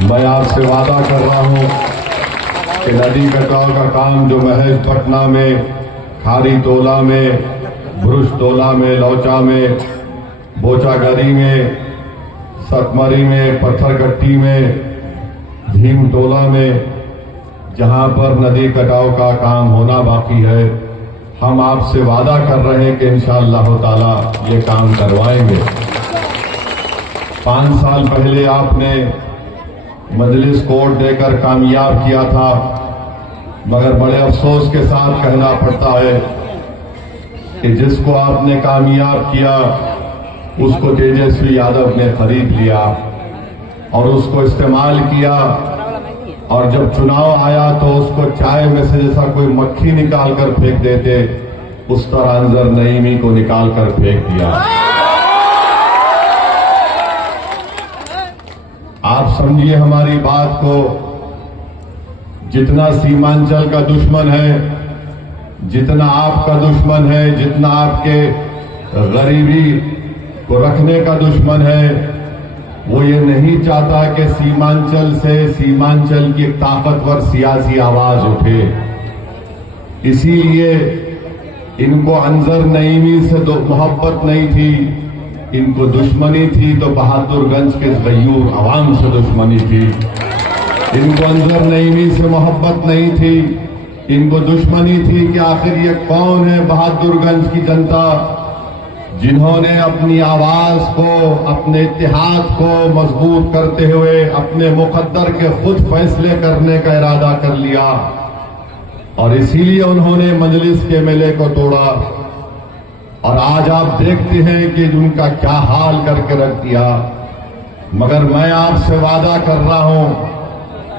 मैं आपसे वादा कर रहा हूं कि नदी कटाव का काम जो महज पटना में, खारी तोला में, ब्रुश तोला में, लौचा में, बोचागरी में, सतमरी में, पत्थरगट्टी में, भीम टोला में, जहां पर नदी कटाव का काम होना बाकी है, हम आपसे वादा कर रहे हैं कि इंशाअल्लाह ताला ये काम करवाएंगे। 5 साल पहले आपने मजलिस कोर्ट देकर कामयाब किया था, मगर बड़े अफसोस के साथ कहना पड़ता है कि जिसको आपने कामयाब किया उसको तेजस्वी यादव ने खरीद लिया और उसको इस्तेमाल किया, और जब चुनाव आया तो उसको चाय में से जैसा कोई मक्खी निकाल कर फेंक देते, उस तरह अंजर नईमी को निकाल कर फेंक दिया। आप समझिए हमारी बात को, जितना सीमांचल का दुश्मन है, जितना आपका दुश्मन है, जितना आपके गरीबी को रखने का दुश्मन है, वो ये नहीं चाहता कि सीमांचल से सीमांचल की एक ताकतवर सियासी आवाज उठे। इसीलिए इनको अंजर नईमी से तो मोहब्बत नहीं थी, इनको दुश्मनी थी तो बहादुरगंज के गयूर आवाम से दुश्मनी थी। इनको अंजर नईमी से मोहब्बत नहीं थी, इनको दुश्मनी थी कि आखिर ये कौन है बहादुरगंज की जनता जिन्होंने अपनी आवाज को, अपने इत्तेहाद को मजबूत करते हुए अपने मुकद्दर के खुद फैसले करने का इरादा कर लिया, और इसीलिए उन्होंने मजलिस के एमएलए को तोड़ा। और आज आप देखते हैं कि उनका क्या हाल करके रख दिया। मगर मैं आपसे वादा कर रहा हूं,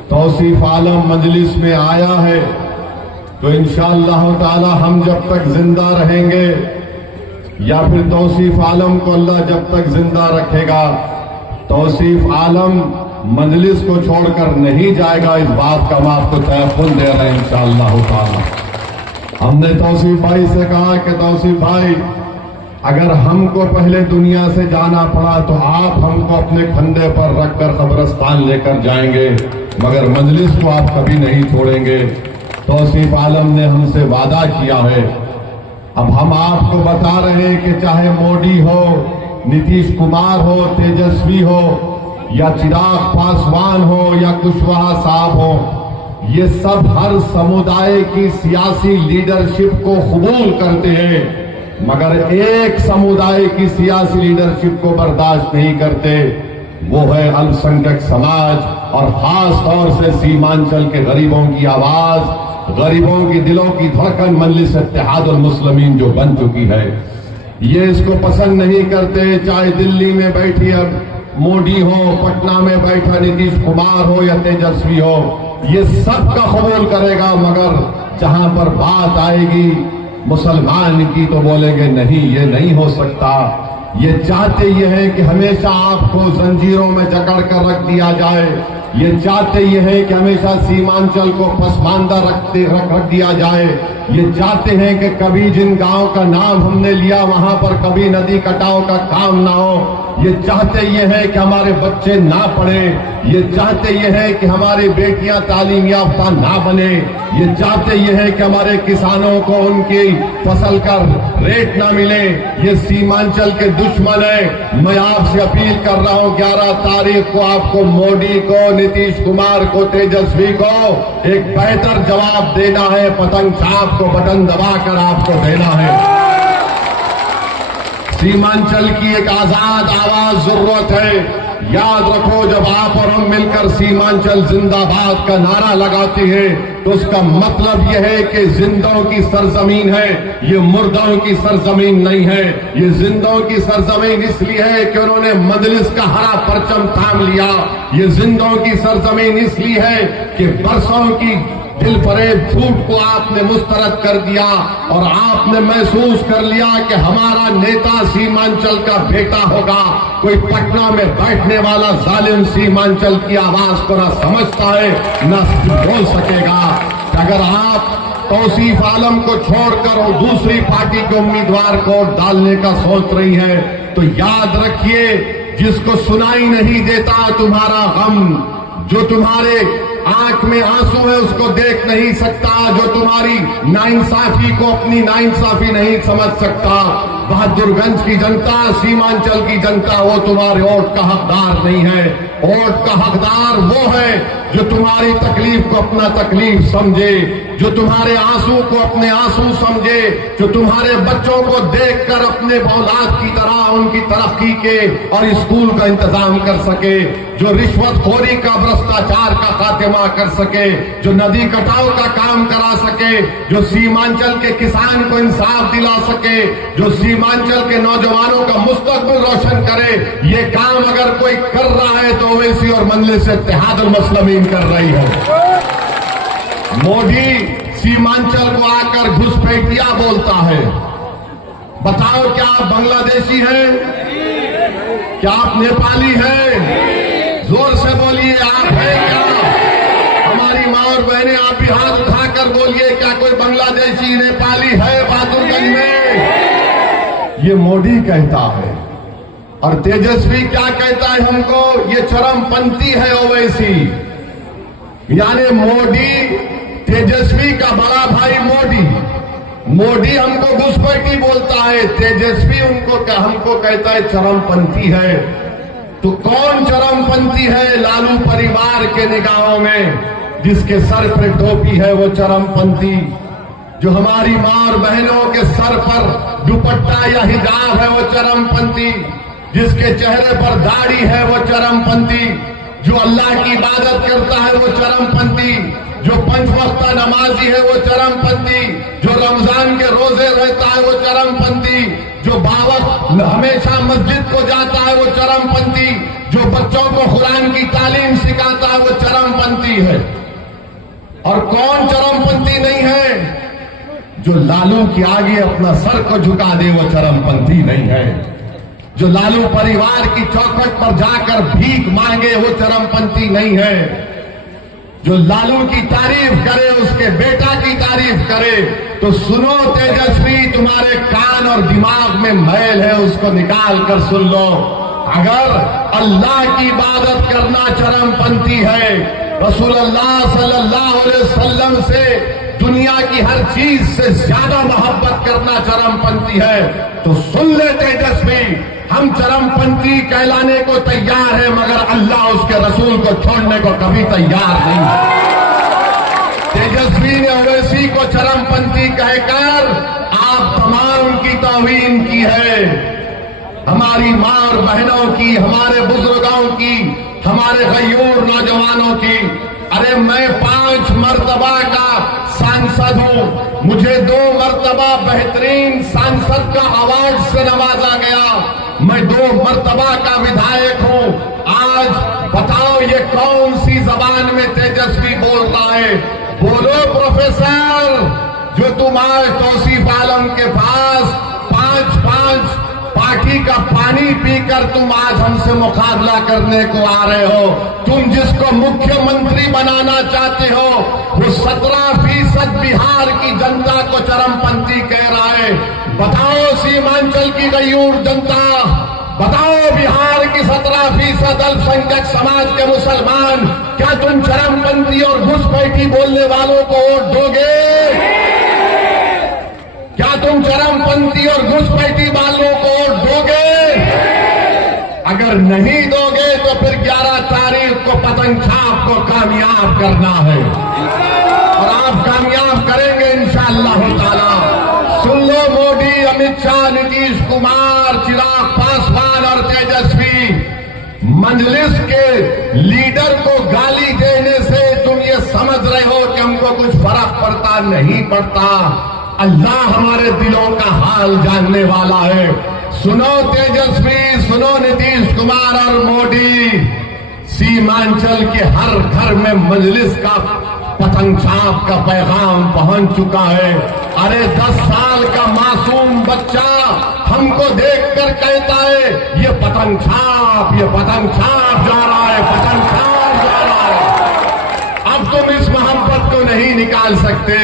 तौसीफ आलम मजलिस में आया है तो इंशाअल्लाह ताला हम जब तक जिंदा रहेंगे, या फिर तौसीफ आलम को अल्लाह जब तक जिंदा रखेगा, तौसीफ आलम मजलिस को छोड़कर नहीं जाएगा। इस बात का हम आपको तयक़ुन दे रहे हैं इंशाअल्लाह ताला। हमने तौसीफ भाई से कहा कि तौसीफ भाई, अगर हमको पहले दुनिया से जाना पड़ा तो आप हमको अपने कंधे पर रखकर कब्रिस्तान लेकर जाएंगे, मगर मजलिस को आप कभी नहीं छोड़ेंगे। तौसीफ आलम ने हमसे वादा किया है। अब हम आपको बता रहे हैं कि चाहे मोदी हो, नीतीश कुमार हो, तेजस्वी हो, या चिराग पासवान हो, या कुशवाहा साहब हो, ये सब हर समुदाय की सियासी लीडरशिप को कबूल करते हैं, मगर एक समुदाय की सियासी लीडरशिप को बर्दाश्त नहीं करते, वो है अल्पसंख्यक समाज, और खास तौर से सीमांचल के गरीबों की आवाज, गरीबों की दिलों की धड़कन मजलिस इत्तेहादुल मुस्लिमीन जो बन चुकी है। ये इसको पसंद नहीं करते, चाहे दिल्ली में बैठी अब मोदी हो, पटना में बैठा नीतीश कुमार हो या तेजस्वी हो, ये सब का कबूल करेगा, मगर जहां पर बात आएगी मुसलमान की तो बोलेंगे नहीं, ये नहीं हो सकता। ये चाहते ये है कि हमेशा आपको जंजीरों में जकड़ कर रख दिया जाए, ये चाहते ये है कि हमेशा सीमांचल को पसमानदा रख दिया जाए, ये चाहते हैं कि कभी जिन गांव का नाम हमने लिया वहां पर कभी नदी कटाव का काम ना हो, ये चाहते ये है कि हमारे बच्चे ना पढ़े, ये चाहते ये है कि हमारी बेटियां तालीम याफ्ता ना बने, ये चाहते ये है कि हमारे किसानों को उनकी फसल का रेट ना मिले। ये सीमांचल के दुश्मन है। मैं आपसे अपील कर रहा हूं, 11 तारीख को आपको मोदी को, नीतीश कुमार को, तेजस्वी को एक बेहतर जवाब देना है। पतंग छाप को बटन दबाकर आपको देना है। सीमांचल की एक आजाद आवाज जरूरत है। याद रखो, जब आप और हम मिलकर सीमांचल जिंदाबाद का नारा लगाते हैं तो उसका मतलब यह है कि जिंदों की सरजमीन है, ये मुर्दों की सरजमीन नहीं है। ये जिंदों की सरजमीन इसलिए है कि उन्होंने मजलिस का हरा परचम थाम लिया। ये जिंदों की सरजमीन इसलिए है कि बरसों की दिल फरेब झूठ को आपने मुस्तरद कर दिया और आपने महसूस कर लिया कि हमारा नेता सीमांचल का बेटा होगा। कोई पटना में बैठने वाला जालिम सीमांचल की आवाज को न समझता है न बोल सकेगा। अगर आप तौसीफ आलम को छोड़कर और दूसरी पार्टी के उम्मीदवार को डालने का सोच रही है तो याद रखिए, जिसको सुनाई नहीं देता तुम्हारा गम, जो तुम्हारे आंख में आंसू है उसको देख नहीं सकता, जो तुम्हारी नाइंसाफी को अपनी नाइंसाफी नहीं समझ सकता। बहादुरगंज की जनता, सीमांचल की जनता वो तुम्हारे वोट का हकदार नहीं है। वोट का हकदार वो है जो तुम्हारी तकलीफ को अपना तकलीफ समझे, जो तुम्हारे आंसू को अपने आंसू समझे, जो तुम्हारे बच्चों को देखकर अपने औलाद की तरह उनकी तरक्की के और स्कूल का इंतजाम कर सके, जो रिश्वतखोरी का भ्रष्टाचार का खात्मा कर सके, जो नदी कटाव का काम करा सके, जो सीमांचल के किसान को इंसाफ दिला सके, जो सीमांचल के नौजवानों का मुस्तकबिल रोशन करे। ये काम अगर कोई कर रहा है तो ओवैसी और मजलिस इत्तेहादुल मुस्लिमीन कर रही है। मोदी सीमांचल को आकर घुसपैठिया बोलता है। बताओ क्या आप बांग्लादेशी हैं? क्या आप नेपाली हैं? जोर से बोलिए, आप हैं क्या? हमारी माँ और बहनें, आप भी हाथ उठाकर बोलिए, क्या कोई बांग्लादेशी नेपाली है बहादुरगंज में? ये मोदी कहता है। और तेजस्वी क्या कहता है हमको? ये चरमपंथी है ओवैसी। यानी मोदी, तेजस्वी का बड़ा भाई मोदी हमको घुसपैठी बोलता है, तेजस्वी हमको कहता है चरमपंथी है। तो कौन चरमपंथी है? लालू परिवार के निगाहों में जिसके सर पर टोपी है वो चरमपंथी, जो हमारी मां और बहनों के सर पर दुपट्टा या हिजाब है वो चरमपंथी, जिसके चेहरे पर दाढ़ी है वो चरमपंथी, जो अल्लाह की इबादत करता है वो चरमपंथी, जो पंच वक्ता नमाजी है वो चरमपंथी, जो रमजान के रोजे रहता है वो चरमपंथी, जो बावक हमेशा मस्जिद को जाता है वो चरमपंथी, जो बच्चों को कुरान की तालीम सिखाता है वो चरमपंथी है। और कौन चरमपंथी नहीं है? जो लालू के आगे अपना सर को झुका दे वो चरमपंथी नहीं है। जो लालू परिवार की चौखट पर जाकर भीख मांगे वो चरमपंथी नहीं है। जो लालू की तारीफ करे, उसके बेटा की तारीफ करे, तो सुनो तेजस्वी, तुम्हारे कान और दिमाग में मैल है उसको निकाल कर सुन लो। अगर अल्लाह की इबादत करना चरमपंथी है, रसूलुल्लाह सल्लल्लाहु अलैहि वसल्लम से दुनिया की हर चीज से ज्यादा मोहब्बत करना चरमपंथी है, तो सुन ले तेजस्वी, हम चरमपंथी कहलाने को तैयार है, मगर अल्लाह उसके रसूल को छोड़ने को कभी तैयार नहीं है। तेजस्वी ने ओवैसी को चरमपंथी कहकर आप तमाम की तौहीन की है, हमारी मां और बहनों की, हमारे बुजुर्गों की, हमारे गयूर नौजवानों की। अरे मैं 5 मर्तबा का सांसद हूं, मुझे 2 मर्तबा बेहतरीन सांसद का अवार्ड से नवाजा गया, मैं 2 मर्तबा का विधायक हूं। आज बताओ ये कौन सी जबान में तेजस्वी बोल रहा है? बोलो प्रोफेसर, जो तुम आज तौसीफ आलम के पास 5 पार्टी का पानी पीकर तुम आज हमसे मुकाबला करने को आ रहे हो। तुम जिसको मुख्यमंत्री बनाना चाहते हो वो 17% बिहार की जनता को चरमपंथी कह रहा है। बताओ सीमांचल की गयूर जनता, बताओ बिहार की 17% अल्पसंख्यक समाज के मुसलमान, क्या तुम चरमपंथी और घुसपैठी बोलने वालों को वोट दोगे? क्या तुम चरमपंथी और घुसपैठी वालों को वोट दोगे? अगर नहीं दोगे तो फिर 11 तारीख को पतंग छाप को कामयाब करना है, और आप कामयाब करेंगे इंशाअल्लाह ताला। सुन लो मोदी, अमित शाह, नीतीश कुमार, चिराग पासवान और तेजस्वी, मजलिस के लीडर को गाली देने से तुम ये समझ रहे हो कि हमको कुछ फर्क पड़ता नहीं पड़ता। अल्लाह हमारे दिलों का हाल जानने वाला है। सुनो तेजस्वी, सुनो नीतीश कुमार और मोदी, सीमांचल के हर घर में मजलिस का पतंग छाप का पैगाम पहुंच चुका है। अरे 10 साल का मासूम बच्चा हमको देखकर कहता है ये पतंग छाप जा रहा है, पतंग छाप जा रहा है। अब तुम इस मोहब्बत को नहीं निकाल सकते।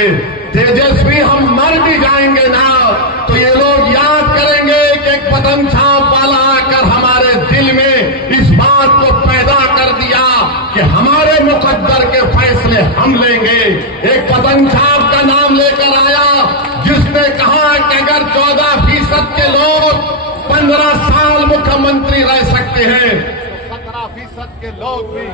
तेजस्वी, हम मर भी जाएंगे ना तो ये लोग याद करेंगे कि एक पतंग छाप वाला आकर हमारे दिल में इस बात को पैदा कर दिया कि हमारे हमारे मुकद्दर के फैसले हम लेंगे। एक पतंग छाप का नाम लेकर आया जिसने कहा कि अगर 14% के लोग 15 साल मुख्यमंत्री रह सकते हैं, 17% के लोग भी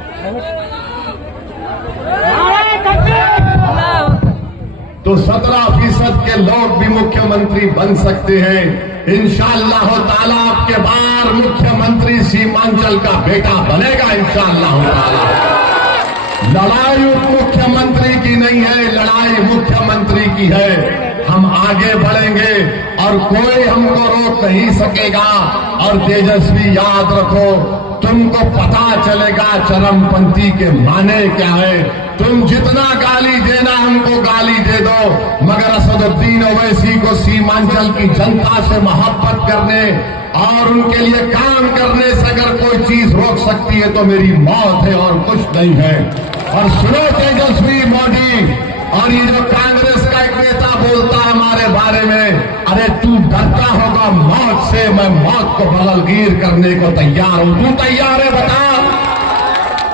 तो 17% के लोग भी मुख्यमंत्री बन सकते हैं। इंशाअल्लाह ताला आपके बार मुख्यमंत्री सीमांचल का बेटा बनेगा इंशाअल्लाह ताला। लड़ाई उप मुख्यमंत्री की नहीं है, लड़ाई मुख्यमंत्री की है। हम आगे बढ़ेंगे और कोई हमको रोक नहीं सकेगा। और तेजस्वी याद रखो, तुमको पता चलेगा चरमपंथी के माने क्या है। तुम जितना गाली देना हमको गाली दे दो, मगर असदुद्दीन ओवैसी को सीमांचल की जनता से मोहब्बत करने और उनके लिए काम करने से अगर कोई चीज रोक सकती है तो मेरी मौत है और कुछ नहीं है। और सुनो तेजस्वी मोदी, और ये जो कांग्रेस का एक नेता बोलता है हमारे बारे में, अरे तू डरता होगा मौत से, मैं मौत को बगलगीर करने को तैयार हूं। तू तैयार है बता?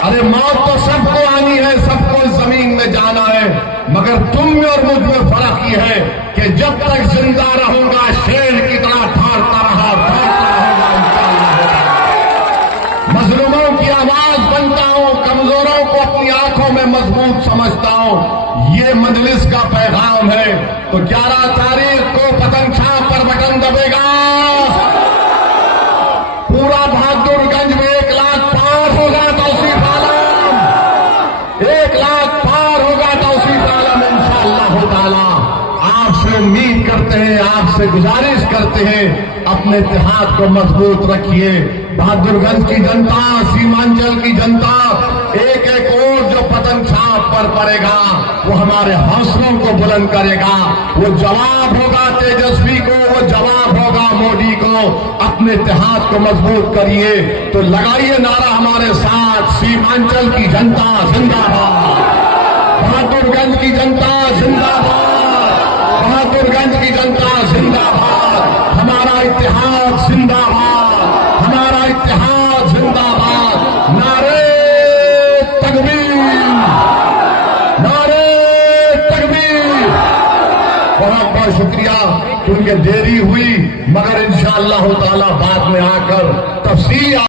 अरे मौत तो सबको आनी है, सबको जमीन में जाना है, मगर तुम में और मुझ में फर्क ये है कि जब तक जिंदा रहूंगा शेर की तरह ठाड़ता रहा, दौड़ता रहूंगा इंशाअल्लाह। मजलूमों की आवाज बनता हूं, कमजोरों को अपनी आंखों में मजबूत समझता हूं। ये मजलिस का पैगाम है। तो 11 तारीख को पतंग छाप पर बटन दबेगा। पूरा बहादुरगंज में 1 लाख पार होगा तौसीफ आलम, 1 लाख पार होगा तौसीफ आलम इंशाअल्लाह ताला। आपसे उम्मीद करते हैं, आपसे गुजारिश करते हैं, अपने इत्तेहाद को मजबूत रखिए। बहादुरगंज की जनता, सीमांचल की जनता, एक एक और जो पतंग छाप पर पड़ेगा वो हमारे हौसलों को बुलंद करेगा। वो जवाब होगा तेजस्वी को, वो जवाब होगा मोदी को। अपने इत्तेहाद को मजबूत करिए। तो लगाइए नारा हमारे साथ, सीमांचल की जनता जिंदाबाद, बहादुरगंज की जनता जिंदाबाद, बहादुरगंज की जनता जिंदाबाद, हमारा इत्तेहाद जिंदाबाद, हमारा इत्तेहाद जिंदाबाद। नारे तकबीर, नारे तकबीर। बहुत बहुत शुक्रिया, क्योंकि देरी हुई, मगर इंशाअल्लाह ताला बाद में आकर तफसील